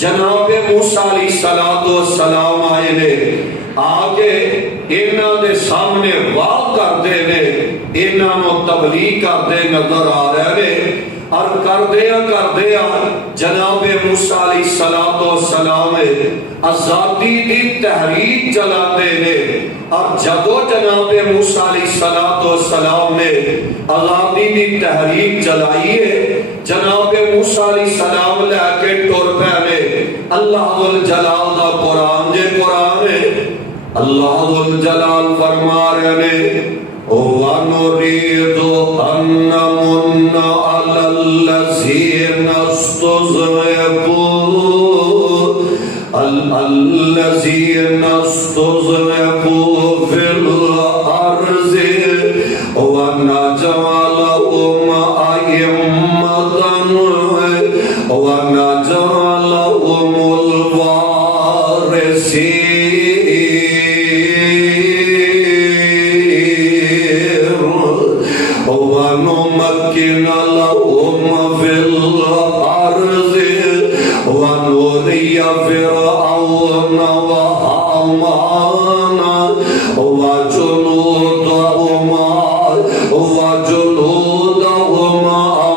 جناب موسیٰ علیہ السلام آئے نے آگے انہاں دے سامنے واہ کر دے نے انہاں نو تبلیغ کر دے نظر آ رہے نے اور کر دیا جناب موسیٰ علیہ السلام آزادی دی تحریک چلا دے نے اور جدو جناب موسیٰ علیہ السلام نے آزادی دی تحریک چلائیے جناب موسیٰ علیہ السلام لے کے ٹر پے اللہ ذوالجلال دا قرآن جے قرآن اللہ ذوالجلال فرما رہے نے وَنُرِيدُ أَن نَّمُنَّ عَلَى الَّذِينَ اسْتُضْعِفُوا فِي الْأَرْضِ وَنَجْعَلَهُمْ أَئِمَّةً وَنَجْعَلَهُمُ الْوَارِثِينَ وَنُمَكِّنَ لَهُمْ فِي الْأَرْضِ وَنُرِيَ فِرْعَوْنَ وَهَامَانَ وَجُنُودَهُمَا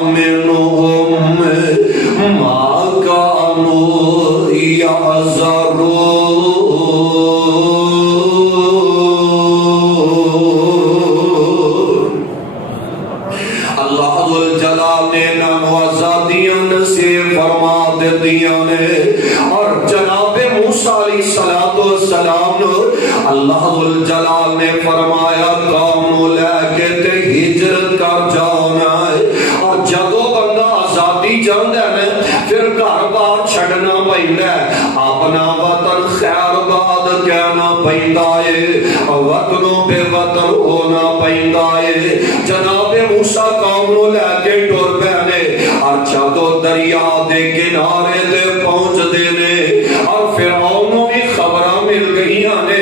مِنْهُمْ مَا كَانُوا يَحْذَرُونَ اللہ ذوالجلال نے نام آزادیاں نصیب فرما دیاں نے اور جناب موسیٰ علیہ السلام اللہ ذوالجلال نے فرمایا قوم لے کے تے ہجرت کر جانا ہے اور جدو بندہ آزادی جاندہ ہے پھر گھر بار چھڑنا پہندا ہے اپنا وطن خیر باد کہنا پہندا ہے وطنوں پہ وطن ہونا پہندا ہے جناب موسیٰ قوم نو لے کے ٹر پے اور جدو دریا دے کنارے دے پہنچ دے نے اور فرعون نو بھی خبراں مل گئیاں نے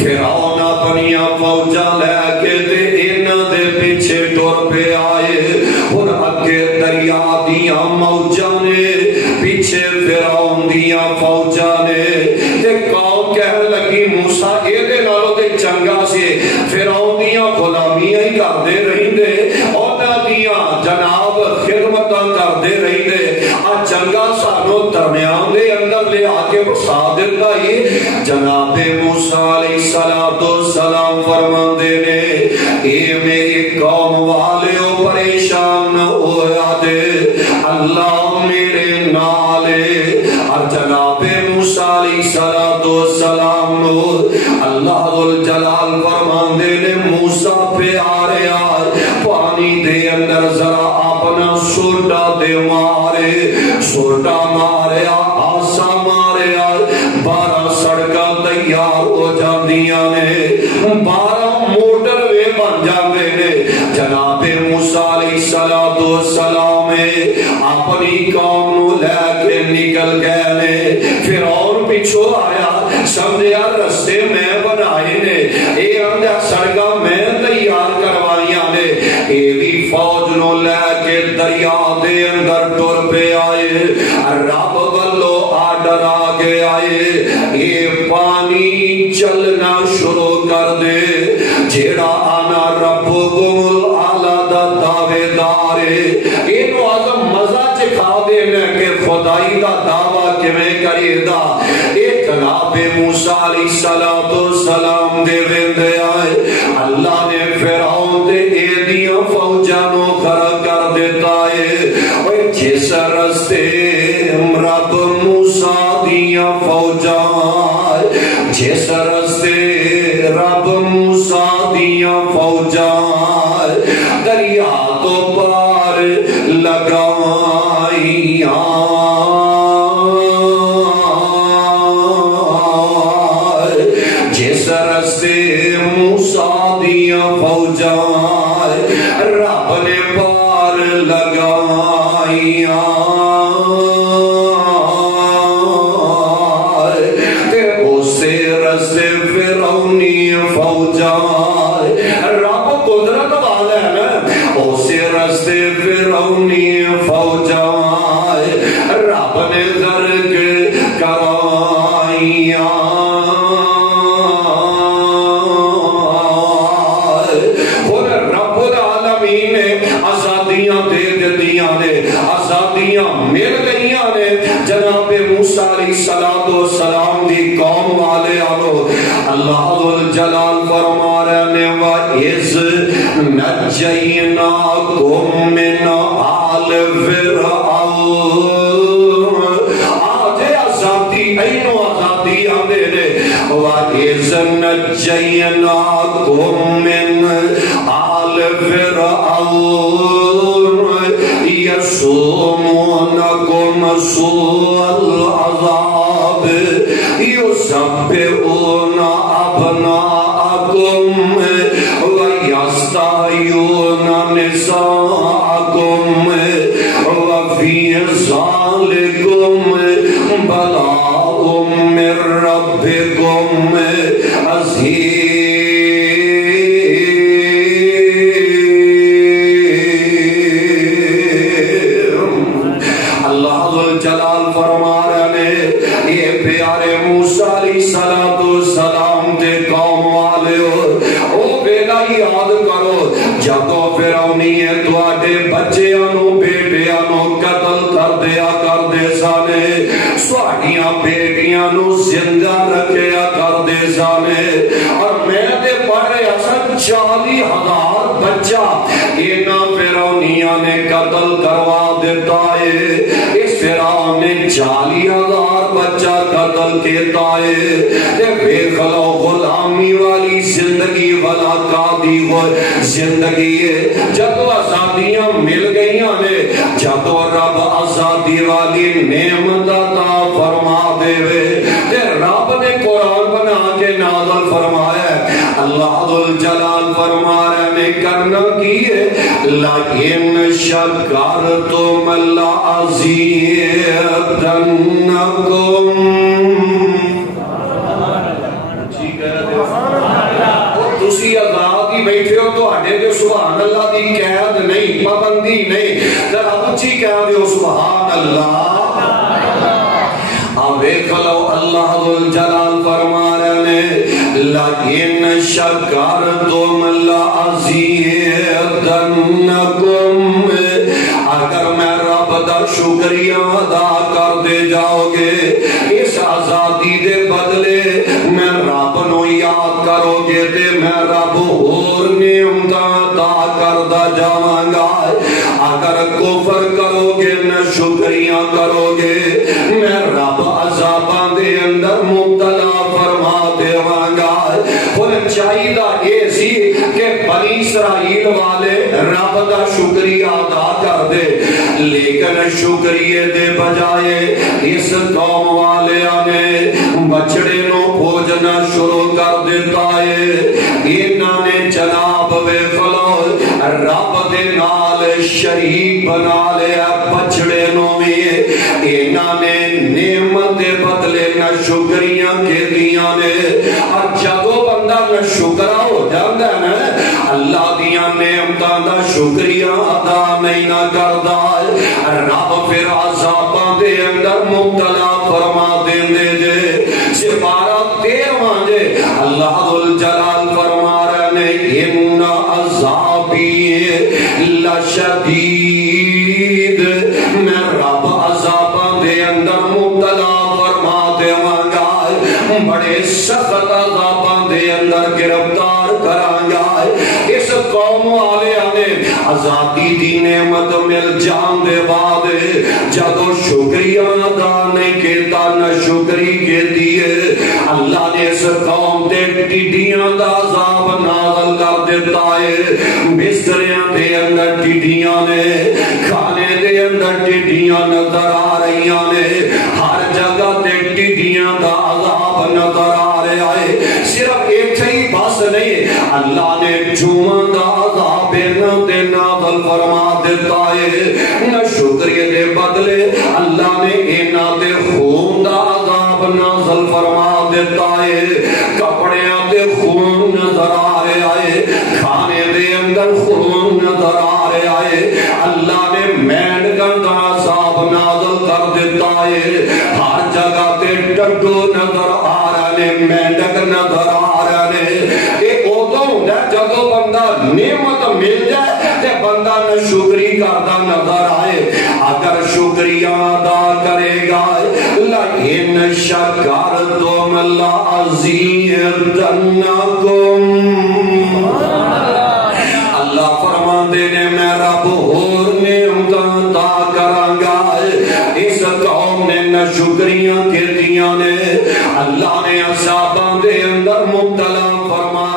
فرعون اپنیاں فوجاں لے کے تے انہاں دے پیچھے ٹر پے آئے اور اگے دریا دیاں موجاں نے پیچھے فرعون دیاں فوجاں نے تے قوم کہنے لگی موسیٰ اے دے نالوں تے چنگا سے فرعون دیاں غلامیاں ہی کردے رہندے جناب خدمتاں کردے رہندے چنگا سانو درمیان دے اندر لے آکے بسا دیتا ہی جناب موسیٰ علیہ السلام فرماندے نے اے میری قوم والیو پریشان نہ ہویا دے اللہ میرے نالے اور جناب موسیٰ علیہ السلام اللہ ذوالجلال فرماندے نے موسیٰ پہ آ رہے آئے پانی دے اندر ذرا اپنا سوٹا دے مارے سوٹا مارے آسا مارے 12 سڑکاں تیار ہو جاندیاں نے 12 موٹر وے بن جاندے نے جناب موسیٰ علیہ السلام اپنی قوم نو لے کے نکل گئے نے فرعون پیچھو آیا سمجھیا رستے میں بنائے نے اے اندر سڑکاں میں تیار کروائیاں نے اے بھی فوج نو لے کے دریا دے اندر ٹر پہ آئے رب والو آڈر آگے آئے اے پانی چلنا شروع کر دے جیڑا آنا ربکم الاعلی دا دعوے دارے اینو آزم مزہ چکھا دینے کہ خدائی دا دعویٰ کمیں کرے دا ایک جناب موسیٰ علیہ السلام دے ویندے آئے اللہ نے فرعون دے ایدیاں فوجانوں کھڑا کر دیتا ہے جس رستے رب موسیٰ دیاں فوجان جس رستے رب موسیٰ دیاں فوجان دریا تو پار لگائیاں جس رستے موسیٰ دیاں فوجان رب نے پار لگائیاں تے اسے رستے فرعونی فوجان جناب موسیٰ علیہ السلام دی قوم والے آلو اللہ ذوالجلال فرما رہے ہیں وَإِذْ نَجَّيْنَاكُمْ مِنْ آلِ فِرْعَوْنَ آجے آزادی اینو آزادی آدھے دے وَإِذْ نَجَّيْنَاكُمْ مِنْ آلِ فِرْعَوْنَ يَصُومُونَكُمْ سُوءَ الْعَذَابِ يُذَبِّحُونَ أَبْنَاءَكُمْ وَيَسْتَحْيُونَ نِسَاءَكُمْ وَفِي ذَلِكُمْ بَلَاءٌ مِّن رَّبِّكُمْ عَظِيمٌ جلال فرما رہے یہ پیارے موسیٰ علیہ السلام تے قوم والے او بیلا یاد کرو جدو فرعونیے تواڈے بچیاں بیٹیاں قتل کر دیا کر دے سانے سواڈیاں بیٹیاں زندہ رکھیا کر دے سانے اور میں تے پڑھ رہا سا 40,000 بچہ اینا فرعونیاں نے قتل کروا دیتا ہے فرعون نے 40,000 بچہ قتل کیتا ہے بے خلو غلامی والی زندگی والا قادی ہوئے زندگی ہے جدو آزادیاں مل گئیاں نے جدو رب آزادی والی نعمت عطا فرما دے رب نے قرآن بنا کے نازل فرمایا ہے اللہ ذوالجلال فرما رہے نے کرنا کی ہے لَئِن شَكَرْتُمْ لَأَزِيدَنَّكُمْ تسی آزاد ہی بیٹھے ہو تو ہٹے جو سبحان اللہ دی قید نہیں پابندی نہیں ذرا اچھی کہہ دیو سبحان اللہ کھلو اللہ ذوالجلال فرما رہے لَئِن شَكَرْتُمْ لَأَزِيدَنَّكُمْ اگر میں رب دا شکریہ ادا کر دے جاؤ گے اس آزادی دے بدلے میں رب نو یاد کرو گے تے میں رب اور نعمتاں عطا کردا جاواں گا اگر کفر کرو گے نہ شکریہ کرو گے میں رب عذاباں دے اندر مبتلا فرما دیواں گا اور چاہیدہ یہ سی کہ بنی اسرائیل والے رب دا شکریہ ادا کر دے لیکن شکریہ دے بجائے اس قوم والے نے بچڑے نو بھوجنا شروع کر دیتا ہے انہاں نے جناب وے کھلو رب دے نال شریک بنا لیا بچڑے نو بھی انہاں نے نعمت دے بدلے نہ شکریاں کے دیا نے اور جدو بندہ نہ شکرہ ہو جاندہ ہے نا اللہ دیا نعمتاں دا شکریہ ادا نہیں نہ کردا رب پھر عذاباں دے اندر مبتلا فرما دین دے جے سپارہ 13 جے اللہ ذوالجلال فرما رہے ان عذابی لشدید میں رب عذاباں دے اندر مبتلا فرما دیواں گا بڑے سخت عذاباں دے اندر گرفتار کراں گا اس قوم والے نے آزادی دی نعمت مل جان دے بعد جدو شکریہ ادا نہیں کیتا نہ شکری کے دیے اللہ نے اس قوم تے ٹڈیاں دا عذاب نازل کر دیتا ہے بستریاں دے اندر ٹڈیاں نے کھانے دے اندر ٹڈیاں نظر آ رہی نے ہر جگہ تے ٹڈیاں دا عذاب نظر آ رہا ہے صرف ایک ہی بس نہیں اللہ نے جوان دا عذاب نازل فرما دیتا ہے نہ شکریہ دے بدلے اللہ نے اینا دے خون دا عذاب نازل فرما دیتا ہے کپڑیاں دے خون نظر آ رہا ہے کھانے دے اندر خون نظر آ رہا ہے اللہ نے مینڈکاں دا عذاب نازل کر دیتا ہے ہر جگہ تے ٹڈو نظر آ رہا ہے مینڈک نظر آ رہا ہے یہ ادو ہوندا جدو بندہ نعمت مل جائے تے بندہ نہ شکری کردا نظر آئے اگر شکریہ ادا کرے گا شکرتم لازیدنکم اللہ فرماندے نے میں رب اور نعمتاں عطا کراں گا اس قوم نے نہ شکریاں کیتیاں نے اللہ نے عذاباں دے اندر مبتلا فرمایا